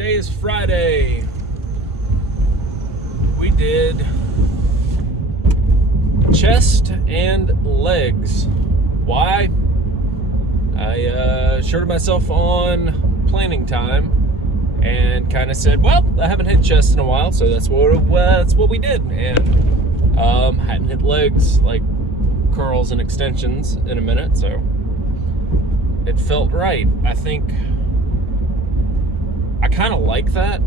Today is Friday. We did chest and legs. Why? I shorted myself on planning time and kind of said, well, I haven't hit chest in a while, so that's what we did. And hadn't hit legs, like curls and extensions, in a minute, so it felt right. I think I kind of like that.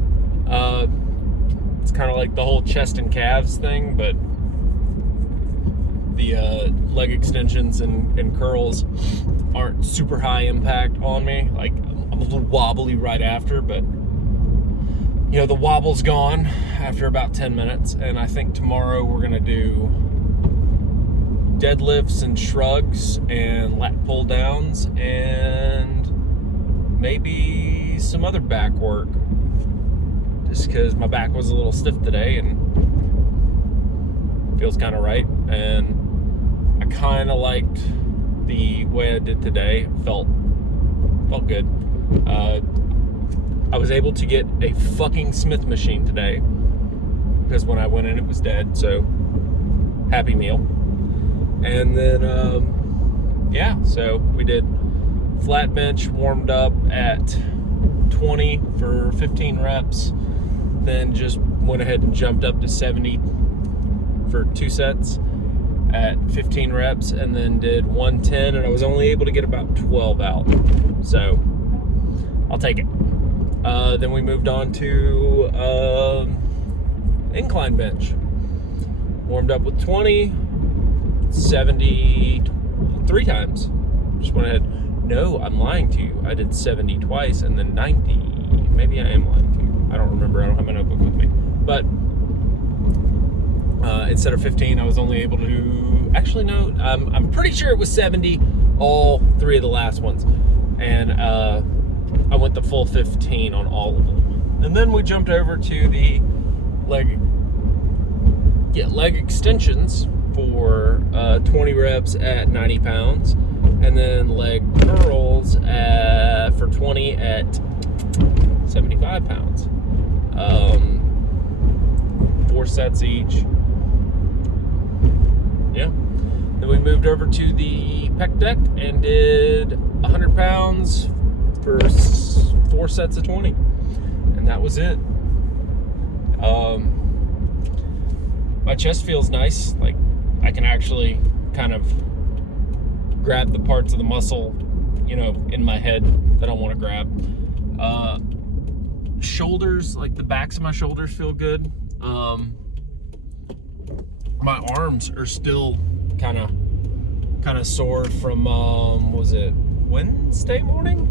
It's kind of like the whole chest and calves thing, but the leg extensions and curls aren't super high impact on me. Like, I'm a little wobbly right after, but you know, the wobble's gone after about 10 minutes. And I think tomorrow we're gonna do deadlifts and shrugs and lat pull downs and maybe some other back work, just because my back was a little stiff today and feels kind of right. And I kind of liked the way I did today. Felt good. I was able to get a fucking Smith machine today because when I went in it was dead, so happy meal. And then yeah, so we did flat bench, warmed up at 20 for 15 reps, then just went ahead and jumped up to 70 for 2 sets at 15 reps, and then did 110, and I was only able to get about 12 out, so I'll take it. Then we moved on to incline bench, warmed up with 20, 70 3 times. Just went ahead. No, I'm lying to you. I did 70 twice and then 90. Maybe I am lying to you. I don't remember. I don't have my notebook with me. But instead of 15, I was only able to do... Actually, no. I'm pretty sure it was 70 all 3 of the last ones. And I went the full 15 on all of them. And then we jumped over to the leg extensions for 20 reps at 90 pounds. And then leg curls for 20 at 75 pounds. 4 sets each. Yeah. Then we moved over to the pec deck and did 100 pounds for 4 sets of 20. And that was it. My chest feels nice. Like, I can actually kind of grab the parts of the muscle, you know, in my head that I want to grab. Shoulders, like the backs of my shoulders feel good. My arms are still kind of sore from was it Wednesday morning?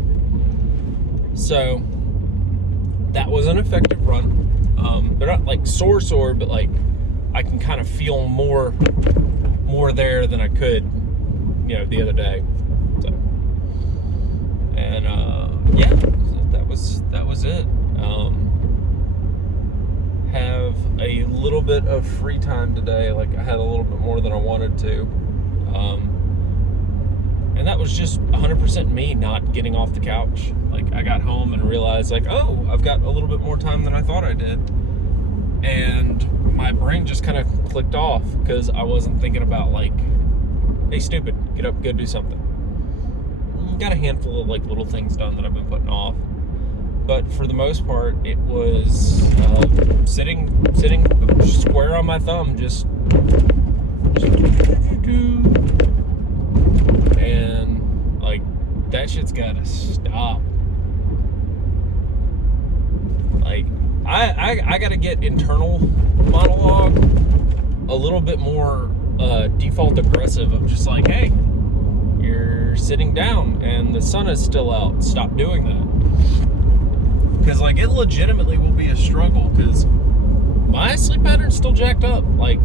So that was an effective run. They're not like sore, but like I can kind of feel more there than I could, you know, the other day. So, and yeah, so that was it. Have a little bit of free time today. Like, I had a little bit more than I wanted to, and that was just 100% me not getting off the couch. Like, I got home and realized, like, oh, I've got a little bit more time than I thought I did, and my brain just kind of clicked off because I wasn't thinking about, like, hey, stupid, get up, go do something. Got a handful of like little things done that I've been putting off, but for the most part, it was sitting square on my thumb, just and like that shit's gotta stop. Like I gotta get internal monologue a little bit more default aggressive of just like, hey, you're sitting down and the sun is still out, stop doing that. Because like it legitimately will be a struggle because my sleep pattern's still jacked up. Like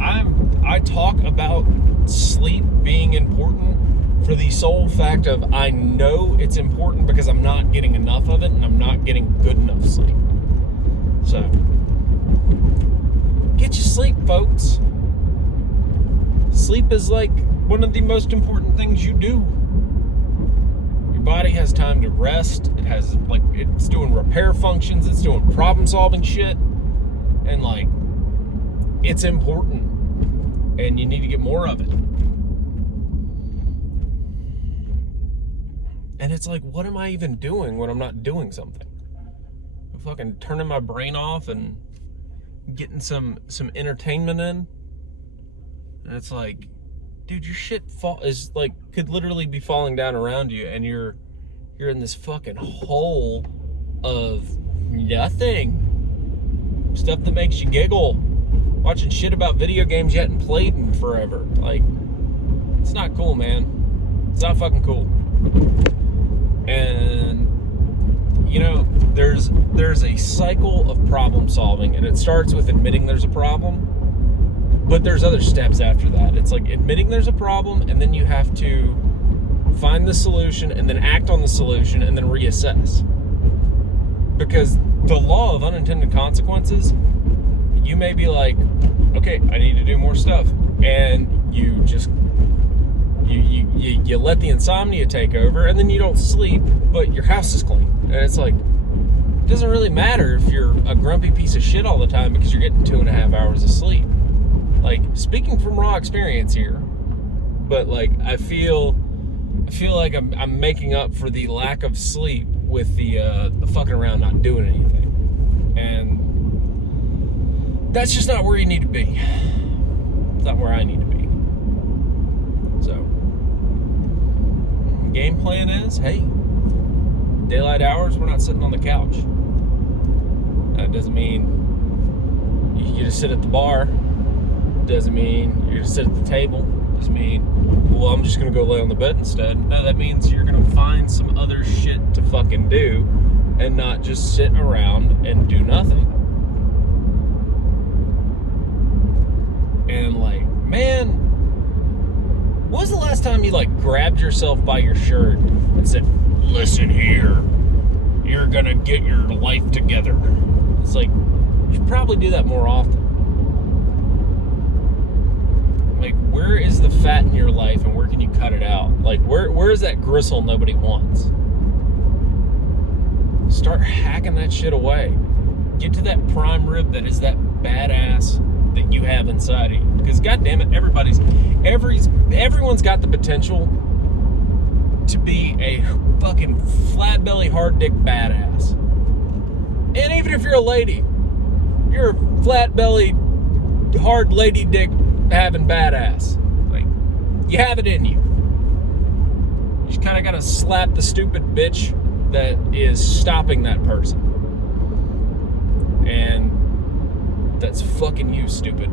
I talk about sleep being important for the sole fact of I know it's important because I'm not getting enough of it and I'm not getting good enough sleep. So get your sleep, folks. Sleep is like one of the most important things you do. Your body has time to rest. It has, like, it's doing repair functions. It's doing problem-solving shit. And, like, it's important. And you need to get more of it. And it's like, what am I even doing when I'm not doing something? I'm fucking turning my brain off and getting some entertainment in. And it's like, dude, your shit is like, could literally be falling down around you, and you're in this fucking hole of nothing. Stuff that makes you giggle. Watching shit about video games you hadn't played in forever. Like, it's not cool, man. It's not fucking cool. And, you know, there's a cycle of problem solving, and it starts with admitting there's a problem. But there's other steps after that. It's like admitting there's a problem, and then you have to find the solution, and then act on the solution, and then reassess. Because the law of unintended consequences, you may be like, okay, I need to do more stuff. And you just, you let the insomnia take over, and then you don't sleep, but your house is clean. And it's like, it doesn't really matter if you're a grumpy piece of shit all the time because you're getting 2.5 hours of sleep. Like, speaking from raw experience here, but like, I feel like I'm making up for the lack of sleep with the fucking around, not doing anything. And that's just not where you need to be. It's not where I need to be. So, game plan is, hey, daylight hours, we're not sitting on the couch. That doesn't mean you just sit at the bar. Doesn't mean you're gonna sit at the table. Doesn't mean, well, I'm just gonna go lay on the bed instead. No, that means you're gonna find some other shit to fucking do and not just sit around and do nothing. And like, man, when was the last time you like grabbed yourself by your shirt and said, listen here, you're gonna get your life together? It's like, you should probably do that more often. Like, where is the fat in your life, and where can you cut it out? Like, where is that gristle nobody wants? Start hacking that shit away. Get to that prime rib that is that badass that you have inside of you. Because goddamn it, everyone's got the potential to be a fucking flat belly, hard dick badass. And even if you're a lady, you're a flat belly, hard lady dick having badass. Like, you have it in you. You just kind of gotta slap the stupid bitch that is stopping that person. And that's fucking you, stupid.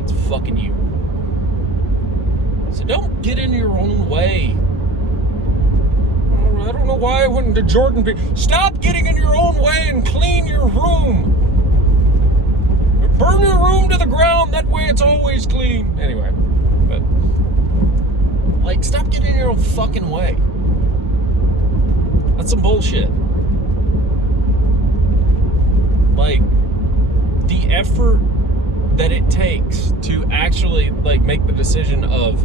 It's fucking you. So don't get in your own way. I don't know why I went into Jordan. Stop getting in your own way and clean your room. Burn your room to the ground, that way it's always clean. Anyway, but, like, stop getting in your own fucking way. That's some bullshit. Like, the effort that it takes to actually, like, make the decision of,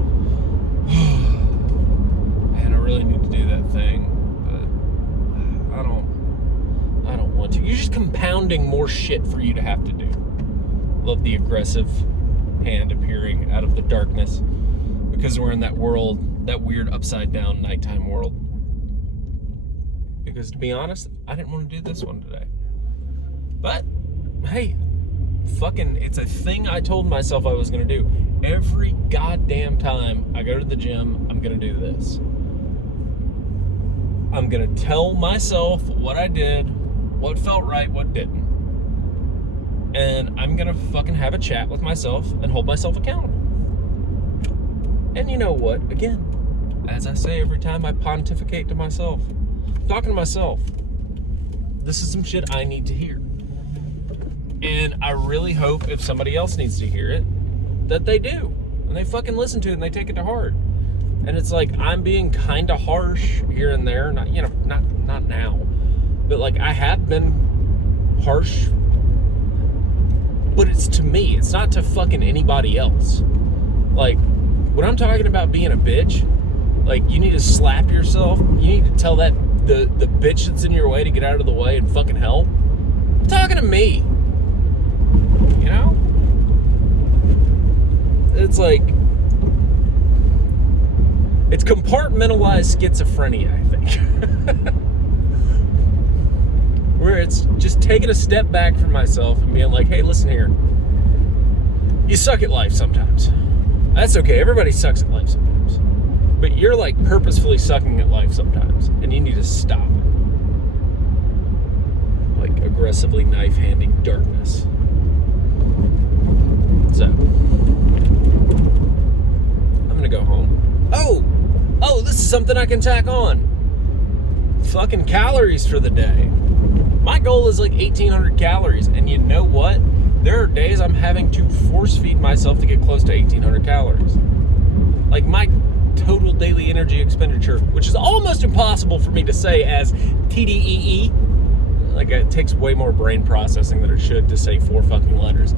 man, I really need to do that thing, but I don't want to. You're just compounding more shit for you to have to do. Love the aggressive hand appearing out of the darkness, because we're in that world, that weird upside down nighttime world. Because to be honest, I didn't want to do this one today. But hey, fucking, it's a thing I told myself I was going to do. Every goddamn time I go to the gym, I'm going to do this. I'm going to tell myself what I did, what felt right, what didn't. And I'm going to fucking have a chat with myself and hold myself accountable. And you know what? Again, as I say every time I pontificate to myself, I'm talking to myself, this is some shit I need to hear. And I really hope if somebody else needs to hear it, that they do. And they fucking listen to it and they take it to heart. And it's like, I'm being kind of harsh here and there. Not now. But like, I have been harsh. But it's to me. It's not to fucking anybody else. Like, when I'm talking about being a bitch, Like, you need to slap yourself. You need to tell that the bitch that's in your way to get out of the way and fucking help. I'm talking to me. You know? It's like, it's compartmentalized schizophrenia, I think. Where it's just taking a step back from myself and being like, hey, listen here. You suck at life sometimes. That's okay. Everybody sucks at life sometimes. But you're like purposefully sucking at life sometimes. And you need to stop it. Like aggressively knife-handing darkness. So, I'm gonna go home. Oh, this is something I can tack on. Fucking calories for the day. My goal is like 1,800 calories, and you know what? There are days I'm having to force feed myself to get close to 1,800 calories. Like my total daily energy expenditure, which is almost impossible for me to say as TDEE. Like it takes way more brain processing than it should to say 4 fucking letters.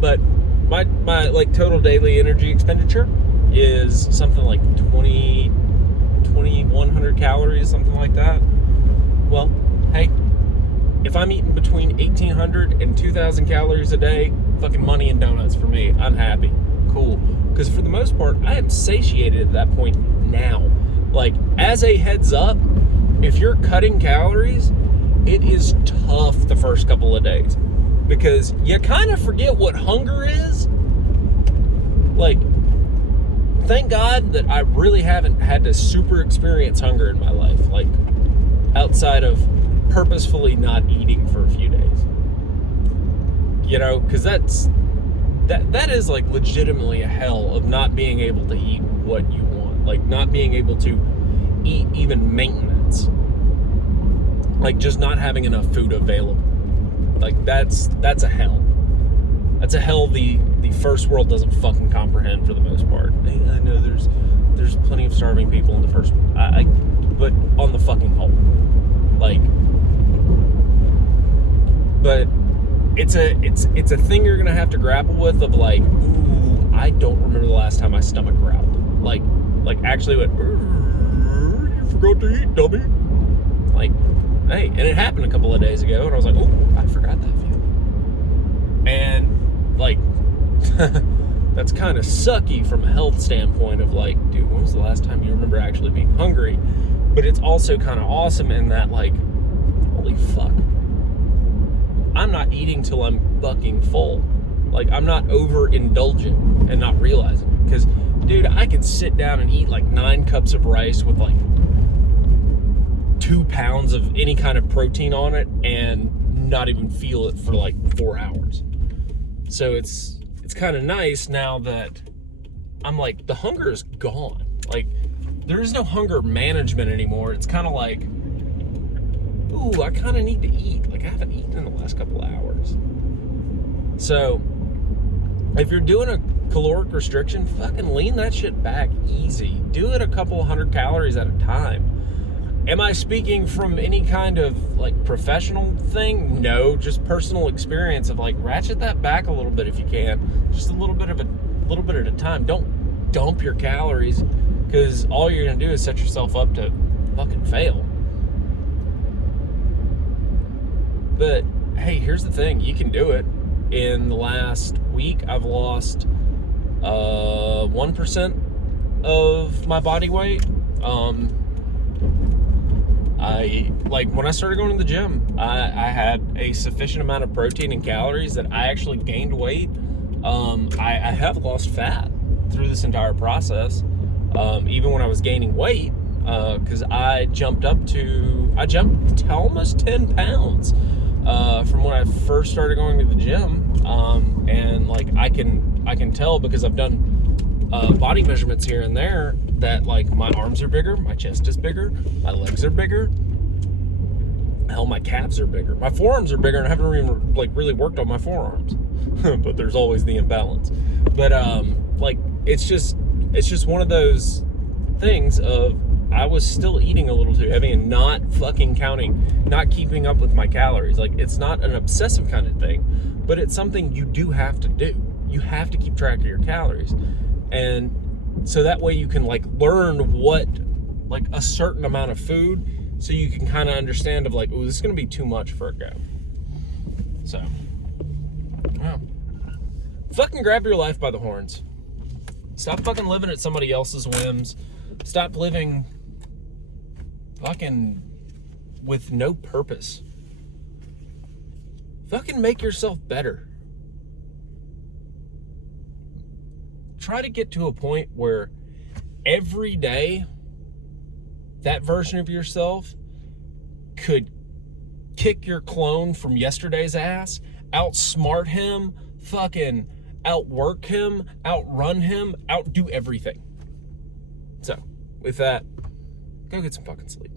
But my like total daily energy expenditure is something like 2,100 calories, something like that. Well, hey, if I'm eating between 1,800 and 2,000 calories a day, fucking money and donuts for me. I'm happy. Cool. Because for the most part, I am satiated at that point now. Like, as a heads up, if you're cutting calories, it is tough the first couple of days. Because you kind of forget what hunger is. Like, thank God that I really haven't had to super experience hunger in my life. Like, outside of purposefully not eating for a few days, you know, because that is like legitimately a hell of not being able to eat what you want, like not being able to eat even maintenance, like just not having enough food available. Like that's a hell. That's a hell the first world doesn't fucking comprehend for the most part. I know there's plenty of starving people in the first world, but on the fucking whole, like. But it's a thing you're gonna have to grapple with of like, ooh, I don't remember the last time my stomach growled. Like actually went, you forgot to eat, dummy. Like, hey, and it happened a couple of days ago, and I was like, oh, I forgot that feeling. And like, that's kind of sucky from a health standpoint of like, dude, when was the last time you remember actually being hungry? But it's also kind of awesome in that like, holy fuck. I'm not eating till I'm fucking full. Like, I'm not overindulgent and not realizing it. Because, dude, I can sit down and eat like 9 cups of rice with like 2 pounds of any kind of protein on it and not even feel it for like 4 hours. So it's kind of nice now that I'm like, the hunger is gone. Like, there is no hunger management anymore. It's kind of like, ooh, I kind of need to eat. Like, I haven't eaten in the last couple of hours. So, if you're doing a caloric restriction, fucking lean that shit back easy. Do it a couple 100 calories at a time. Am I speaking from any kind of, like, professional thing? No, just personal experience of, like, ratchet that back a little bit if you can. Just a little bit at a time. Don't dump your calories, because all you're going to do is set yourself up to fucking fail. But, hey, here's the thing. You can do it. In the last week, I've lost 1% of my body weight. When I started going to the gym, I had a sufficient amount of protein and calories that I actually gained weight. I have lost fat through this entire process. Even when I was gaining weight, because I jumped to almost 10 pounds. From when I first started going to the gym, and like I can tell because I've done body measurements here and there that like my arms are bigger, my chest is bigger, my legs are bigger, hell, my calves are bigger, my forearms are bigger, and I haven't even like really worked on my forearms, but there's always the imbalance. But like it's just one of those things of, I was still eating a little too heavy and not fucking counting, not keeping up with my calories. Like, it's not an obsessive kind of thing, but it's something you do have to do. You have to keep track of your calories. And so that way you can like learn what like a certain amount of food so you can kind of understand of like, oh, this is going to be too much for a go. So, well, fucking grab your life by the horns. Stop fucking living at somebody else's whims. Stop living fucking with no purpose. Fucking make yourself better. Try to get to a point where every day that version of yourself could kick your clone from yesterday's ass, outsmart him, fucking outwork him, outrun him, outdo everything. So, with that, go get some fucking sleep.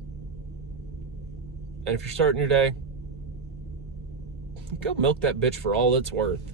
And if you're starting your day, go milk that bitch for all it's worth.